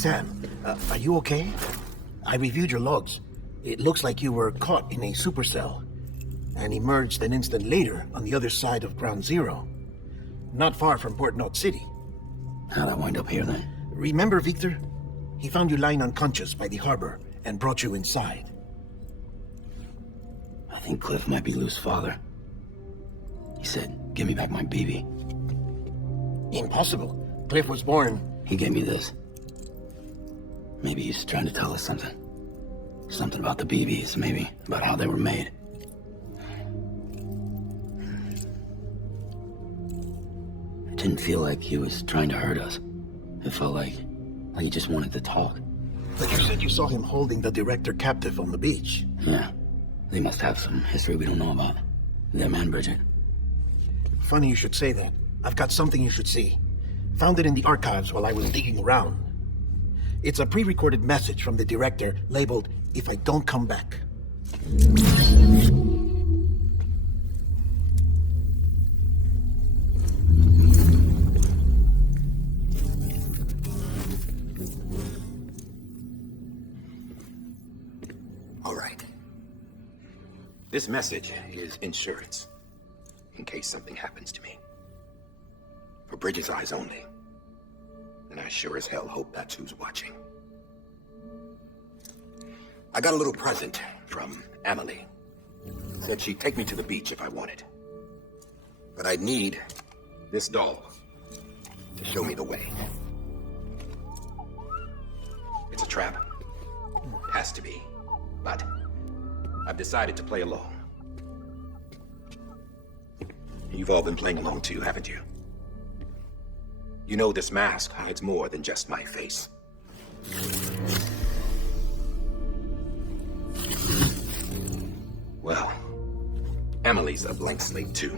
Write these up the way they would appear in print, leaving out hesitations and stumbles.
Sam, are you okay? I reviewed your logs. It looks like you were caught in a supercell and emerged an instant later on the other side of Ground Zero. Not far from Port Knot City. How'd I wind up here then? Remember Victor? He found you lying unconscious by the harbor and brought you inside. I think Cliff might be Lou's father. He said, give me back my BB. Impossible. Cliff was born... He gave me this. Maybe he's trying to tell us something. Something about the BBs, maybe. About how they were made. It didn't feel like he was trying to hurt us. It felt like he just wanted to talk. But you said you saw him holding the director captive on the beach. Yeah. They must have some history we don't know about. Them and Bridget. Funny you should say that. I've got something you should see. Found it in the archives while I was digging around. It's a pre-recorded message from the director labeled, "If I don't come back." All right. This message is insurance, in case something happens to me. For Bridget's eyes only. And I sure as hell hope that's who's watching. I got a little present from Emily. Said she'd take me to the beach if I wanted. But I'd need this doll to show me the way. It's a trap. Has to be. But I've decided to play along. You've all been playing along too, haven't you? You know this mask hides more than just my face. Well, Emily's a blank slate too.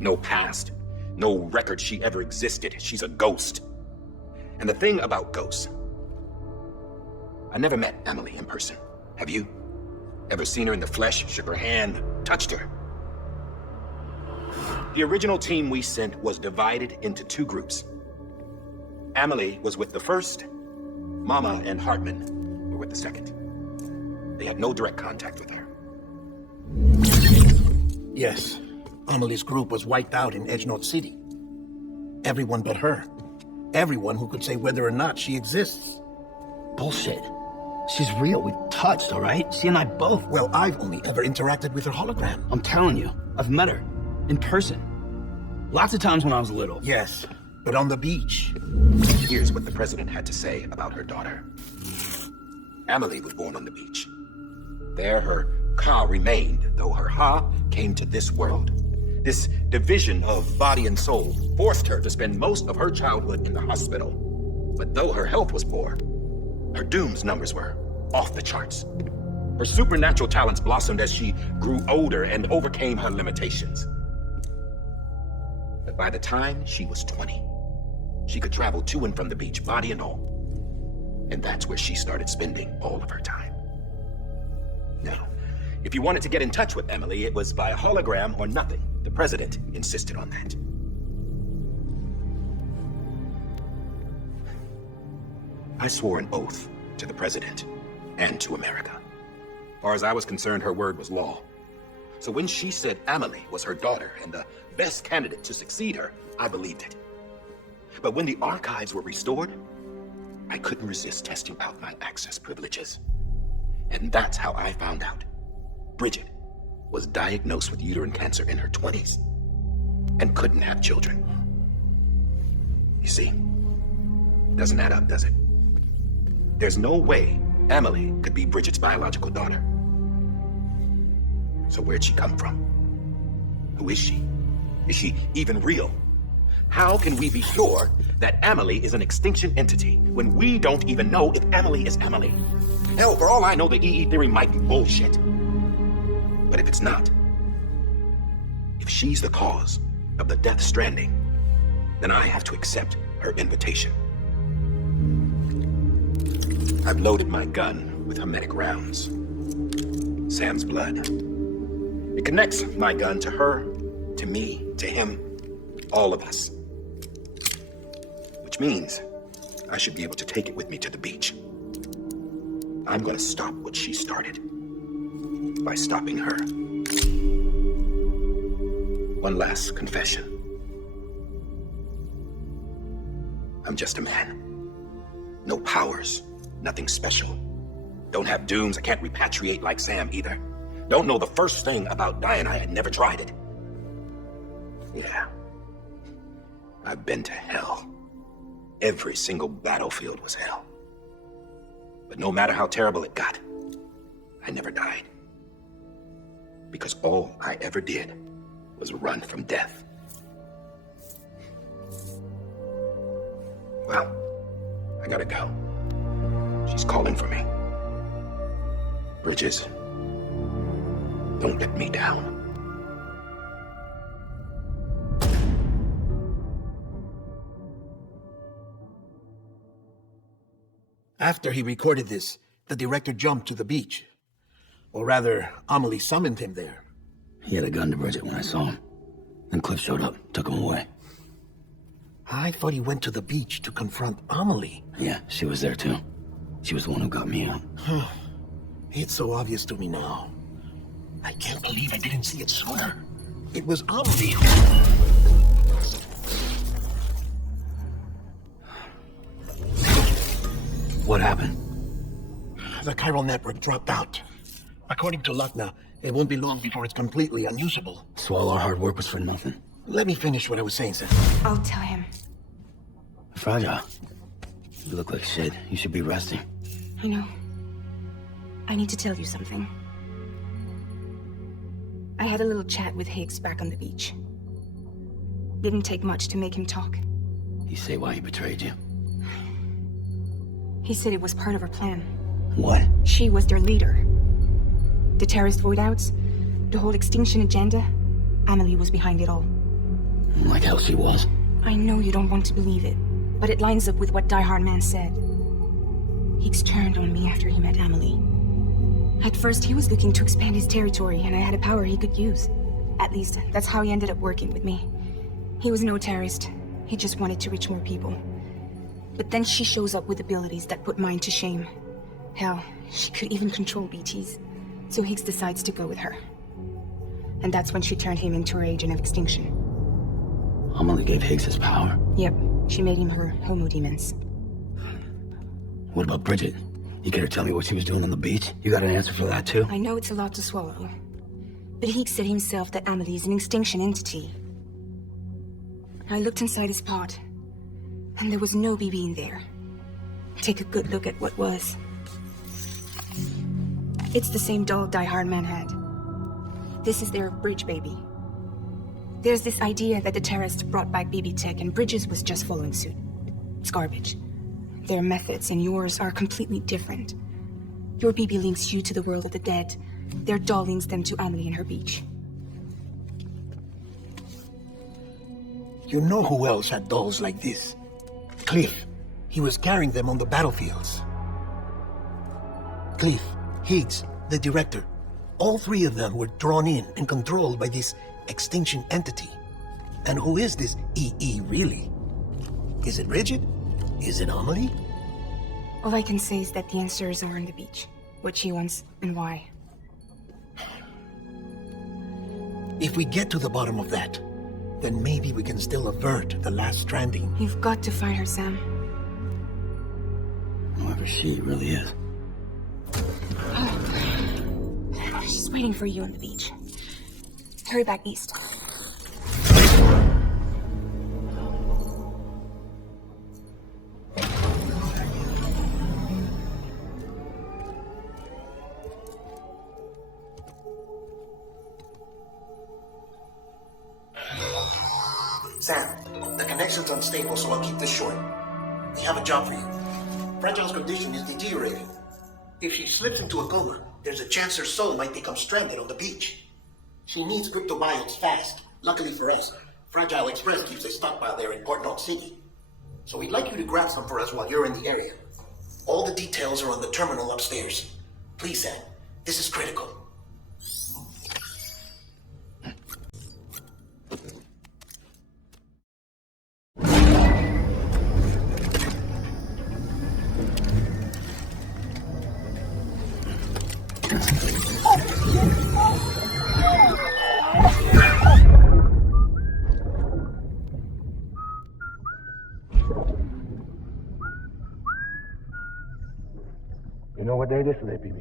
No past, no record she ever existed. She's a ghost. And the thing about ghosts, I never met Emily in person. Have you? Ever seen her in the flesh, shook her hand, touched her? The original team we sent was divided into two groups. Emily was with the first, Mama and Hartman were with the second. They had no direct contact with her. Yes, Amelie's group was wiped out in Edge Knot City. Everyone but her. Everyone who could say whether or not she exists. Bullshit. She's real. We touched, all right? She and I both. Well, I've only ever interacted with her hologram. I'm telling you, I've met her. In person. Lots of times when I was little. Yes, but on the beach. Here's what the president had to say about her daughter. Emily was born on the beach. There her ka remained, though her ha came to this world. This division of body and soul forced her to spend most of her childhood in the hospital. But though her health was poor, her doom's numbers were off the charts. Her supernatural talents blossomed as she grew older and overcame her limitations. But by the time she was 20, she could travel to and from the beach, body and all. And that's where she started spending all of her time. Now, if you wanted to get in touch with Emily, it was by a hologram or nothing. The president insisted on that. I swore an oath to the president and to America. As far as I was concerned, her word was law. So when she said Emily was her daughter and the best candidate to succeed her, I believed it. But when the archives were restored, I couldn't resist testing out my access privileges. And that's how I found out Bridget was diagnosed with uterine cancer in her 20s and couldn't have children. You see, it doesn't add up, does it? There's no way Emily could be Bridget's biological daughter. So where'd she come from? Who is she? Is she even real? How can we be sure that Emily is an extinction entity when we don't even know if Emily is Emily? Hell, for all I know, the EE theory might be bullshit. But if it's not, if she's the cause of the death stranding, then I have to accept her invitation. I've loaded my gun with hermetic rounds. Sam's blood. It connects my gun to her, to me, to him, all of us. Which means I should be able to take it with me to the beach. I'm gonna stop what she started by stopping her. One last confession. I'm just a man. No powers, nothing special. Don't have dooms, I can't repatriate like Sam either. Don't know the first thing about dying, I had never tried it. Yeah. I've been to hell. Every single battlefield was hell. But no matter how terrible it got, I never died. Because all I ever did was run from death. Well, I gotta go. She's calling for me. Bridges, don't let me down. After he recorded this, the director jumped to the beach. Or rather, Amelie summoned him there. He had a gun to Bridget when I saw him. Then Cliff showed up, took him away. I thought he went to the beach to confront Amelie. Yeah, she was there too. She was the one who got me out. It's so obvious to me now. I can't believe I didn't see it sooner. It was Amelie. What happened? The chiral network dropped out. According to Luckna, it won't be long before it's completely unusable. So all our hard work was for nothing. Let me finish what I was saying, sir. I'll tell him. Fragile. You look like shit. You should be resting. I know. I need to tell you something. I had a little chat with Higgs back on the beach. Didn't take much to make him talk. You say why he betrayed you? He said it was part of her plan. What? She was their leader. The terrorist voidouts, the whole extinction agenda, Amelie was behind it all. Like hell she was. I know you don't want to believe it, but it lines up with what Die-Hardman said. Higgs turned on me after he met Amelie. At first, he was looking to expand his territory, and I had a power he could use. At least, that's how he ended up working with me. He was no terrorist. He just wanted to reach more people. But then she shows up with abilities that put mine to shame. Hell, she could even control BTs. So Higgs decides to go with her. And that's when she turned him into her agent of extinction. Amelie gave Higgs his power. Yep, she made him her homo demons. What about Bridget? You care to tell me what she was doing on the beach? You got an answer for that too? I know it's a lot to swallow. But Higgs said himself that Amelie is an extinction entity. I looked inside his pod, and there was no BB in there. Take a good look at what was. It's the same doll Die-Hardman had. This is their bridge baby. There's this idea that the terrorists brought back BB tech and Bridges was just following suit. It's garbage. Their methods and yours are completely different. Your BB links you to the world of the dead. Their doll links them to Amelie and her beach. You know who else had dolls like this? Cliff. He was carrying them on the battlefields. Cliff, Higgs, the director. All three of them were drawn in and controlled by this extinction entity. And who is this EE really? Is it Bridget? Is it Amelie? All I can say is that the answers are on the beach. What she wants and why. If we get to the bottom of that, then maybe we can still avert the last stranding. You've got to find her, Sam. Whoever she really is. She's waiting for you on the beach. Hurry back east. Sam, the connection's unstable, so I'll keep this short. We have a job for you. Fragile's condition is deteriorating. If she slips into a coma, there's a chance her soul might become stranded on the beach. She needs cryptobiotes fast. Luckily for us, Fragile Express keeps a stockpile there in Port North City. So we'd like you to grab some for us while you're in the area. All the details are on the terminal upstairs. Please, Sam, this is critical. died yesterday, Phoebe.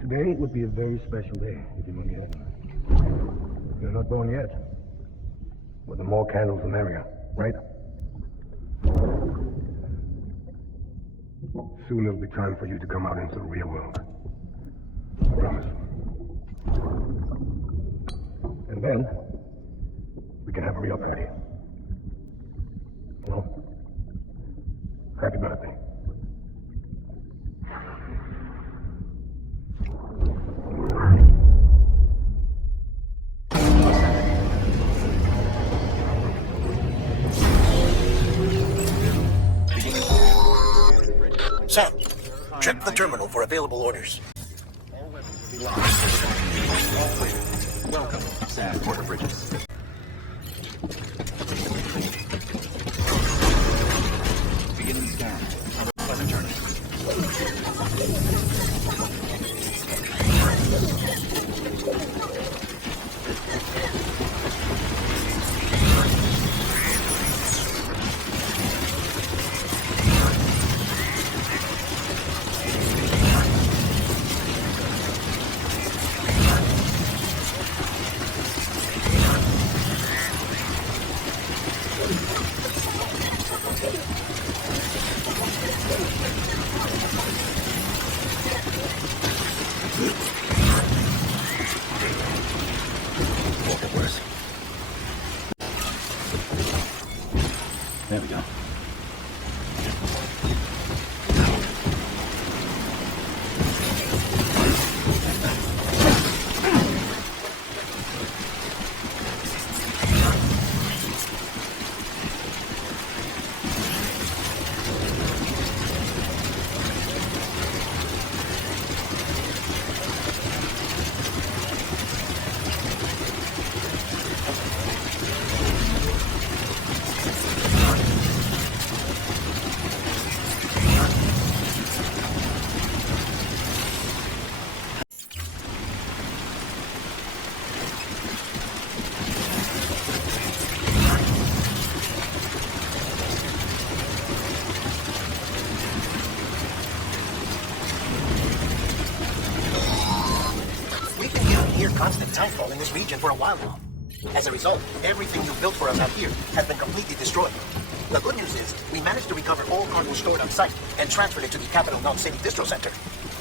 Today would be a very special day if you want me home. You're not born yet. But the more candles, the merrier, right? Soon it'll be time for you to come out into the real world. I promise. And then, we can have a real party. Well, happy birthday. Sam, check the terminal for available orders. Welcome, Sam, Porter Bridges. Beginning scan. Pleasant journey. There we go. Constant downfall in this region for a while now. As a result, everything you built for us out here has been completely destroyed. The good news is, we managed to recover all cargo stored on site and transferred it to the Capital Known City Distro Center.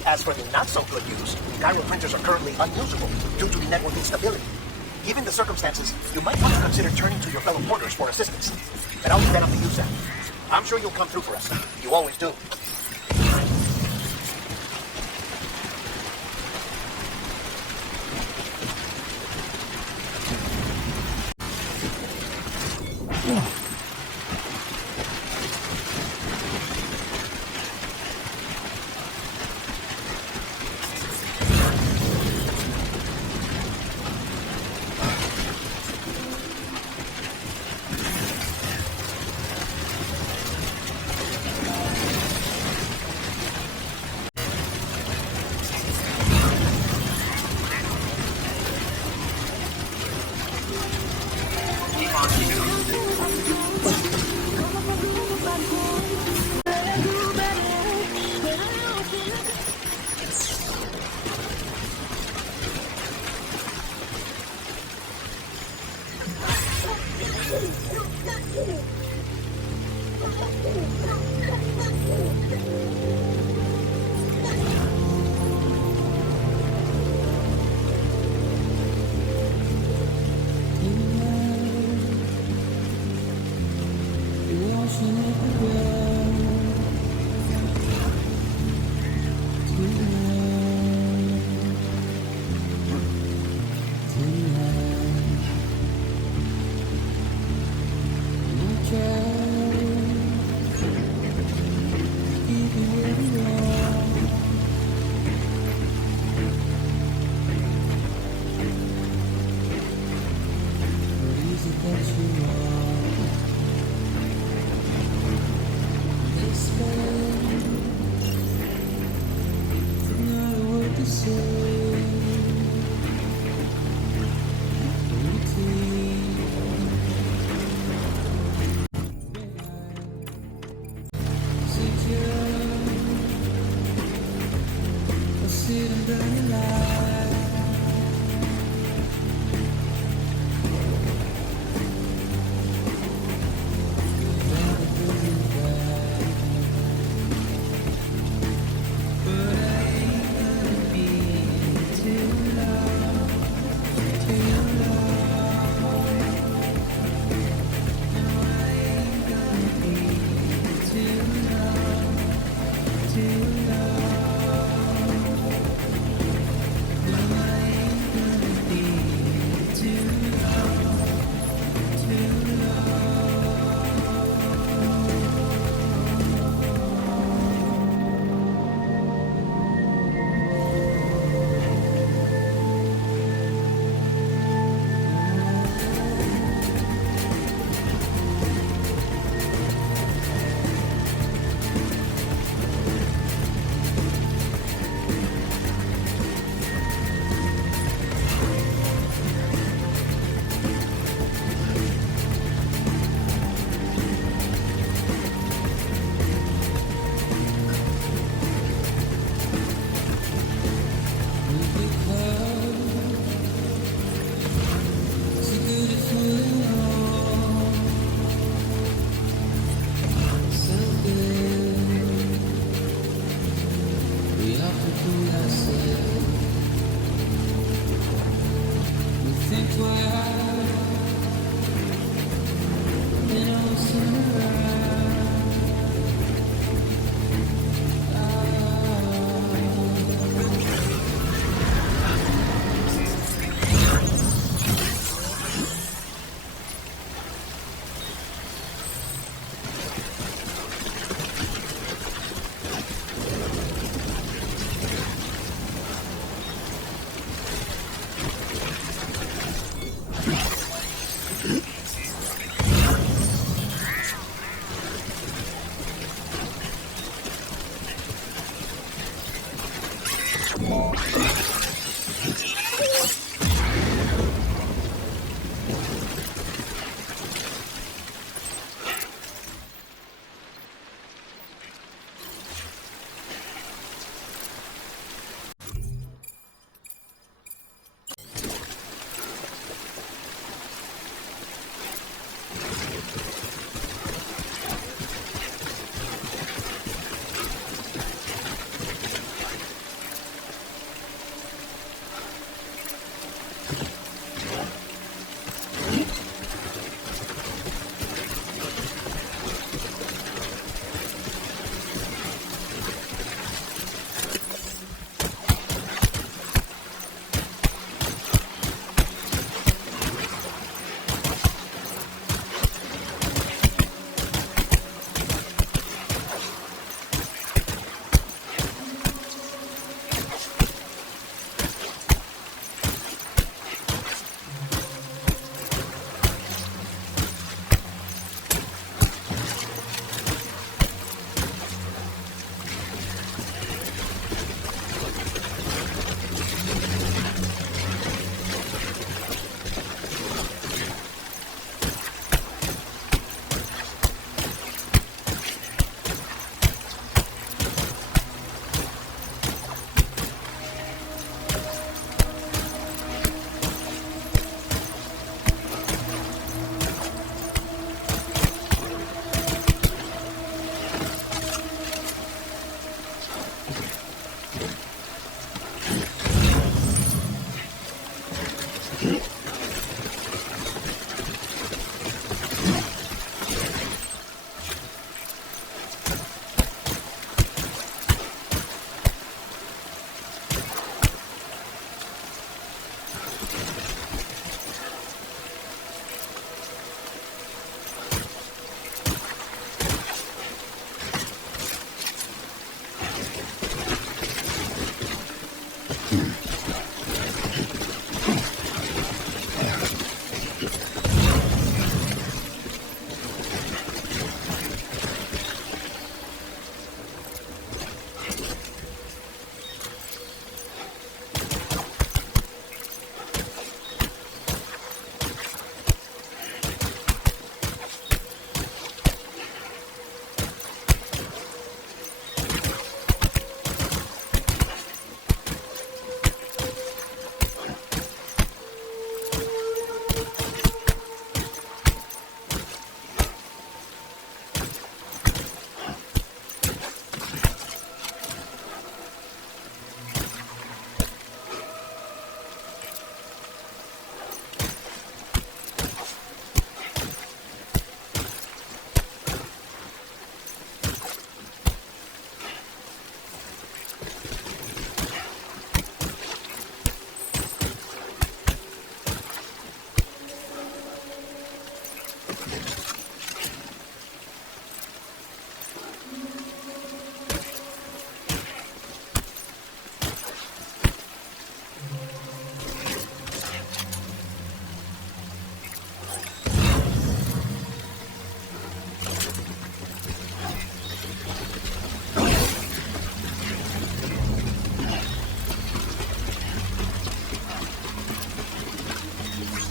As for the not-so-good news, gyro printers are currently unusable due to the network instability. Given the circumstances, you might want to consider turning to your fellow porters for assistance. But I'll leave that up to you, Sam. I'm sure you'll come through for us. You always do.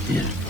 Yeah.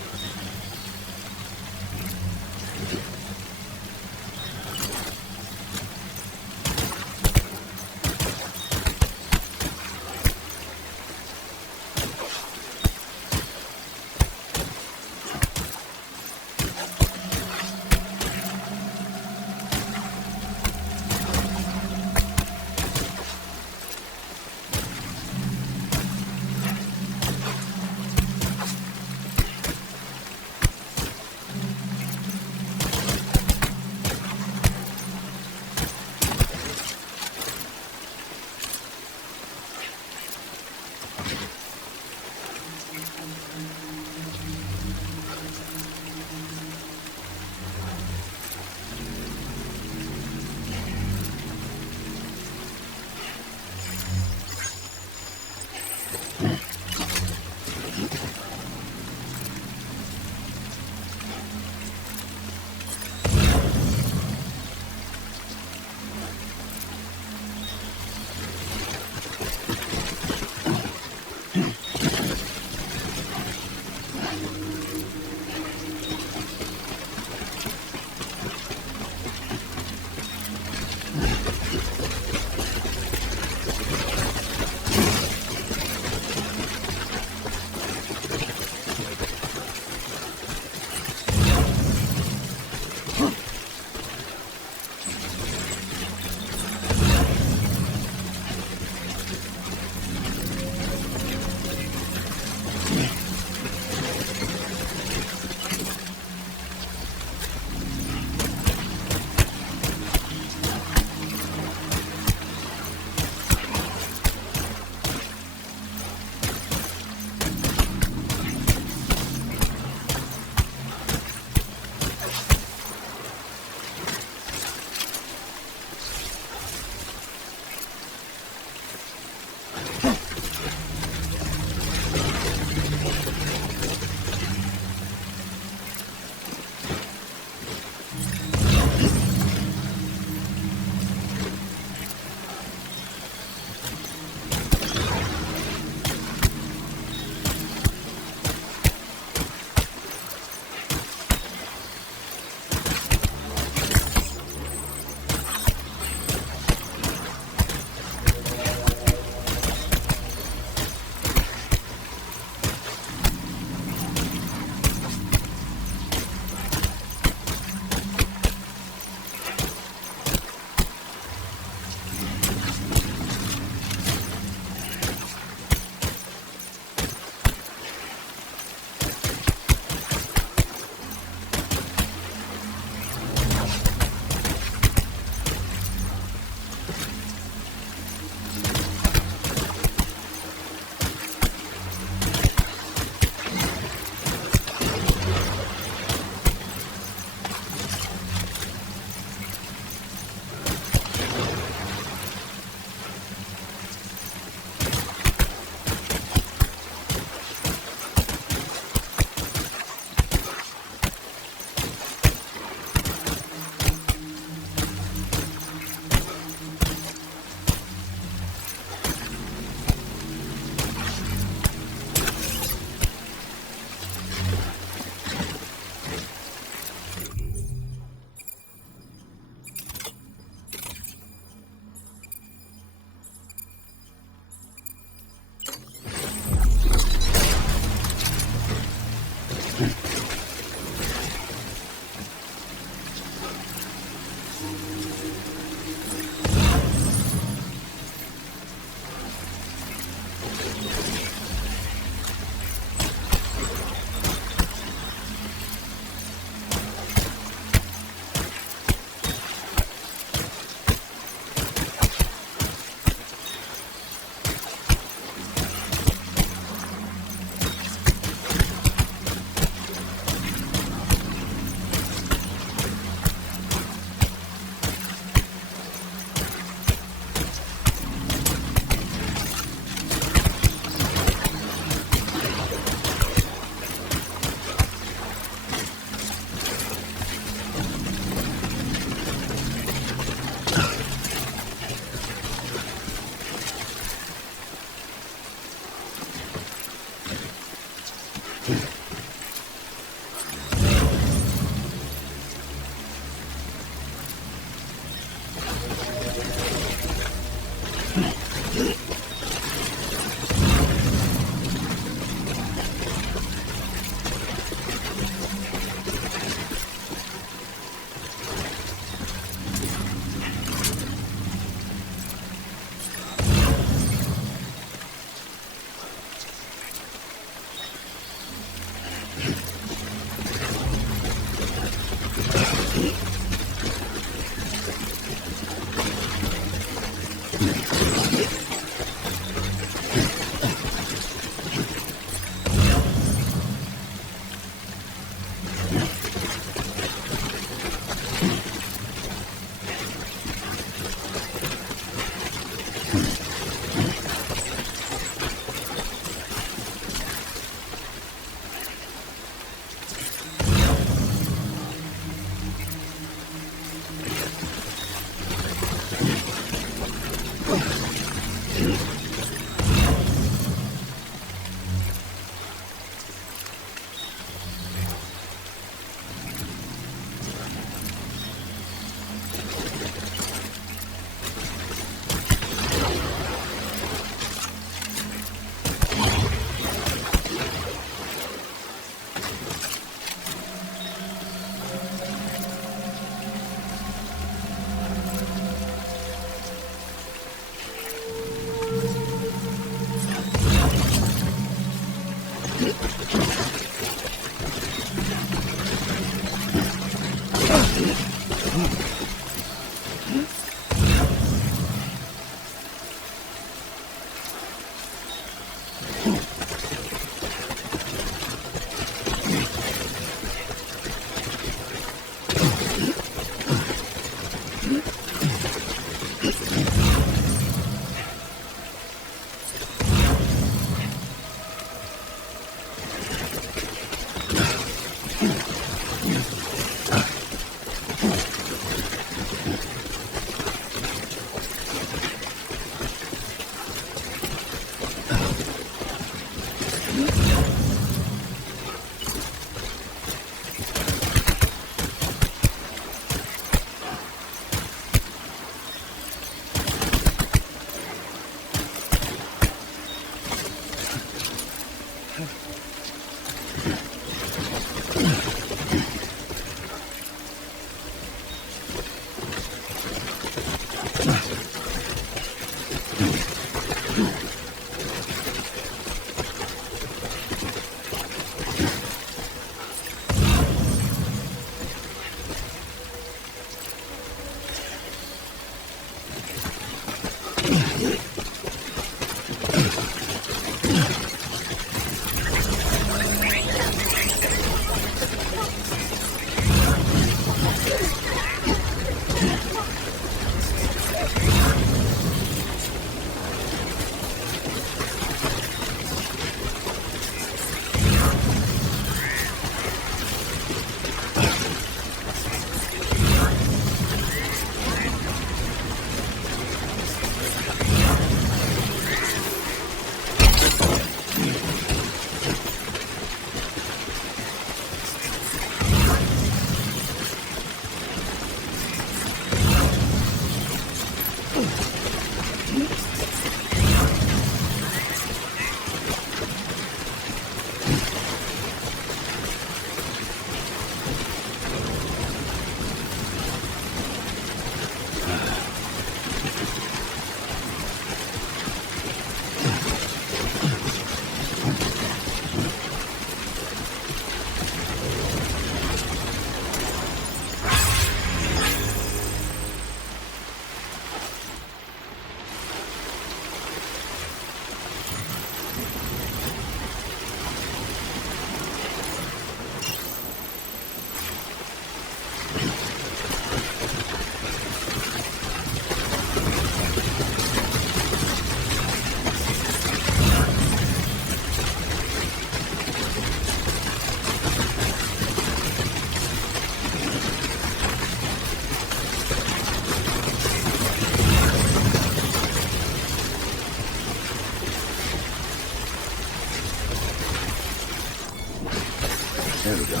There we go.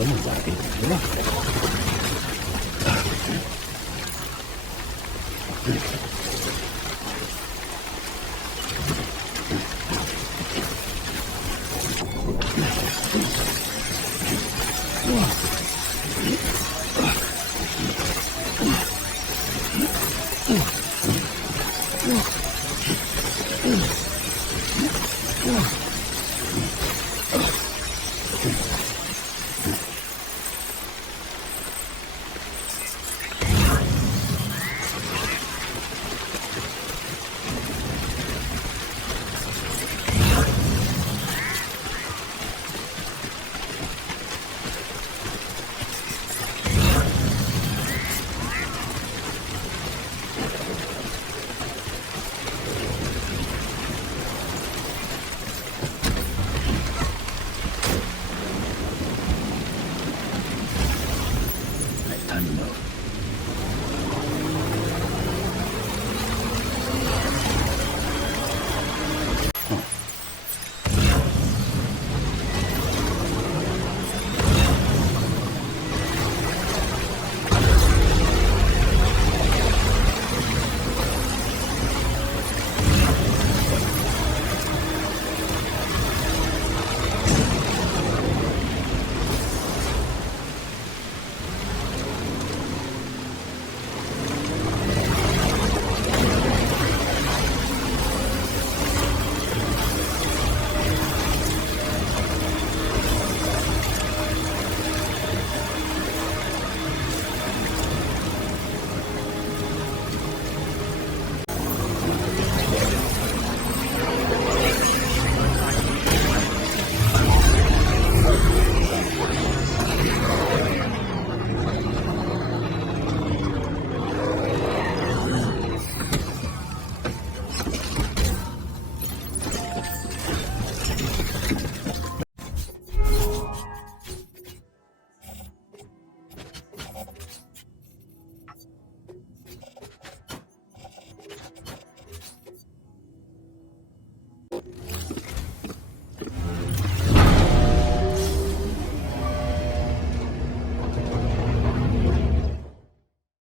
Someone's out here. Look.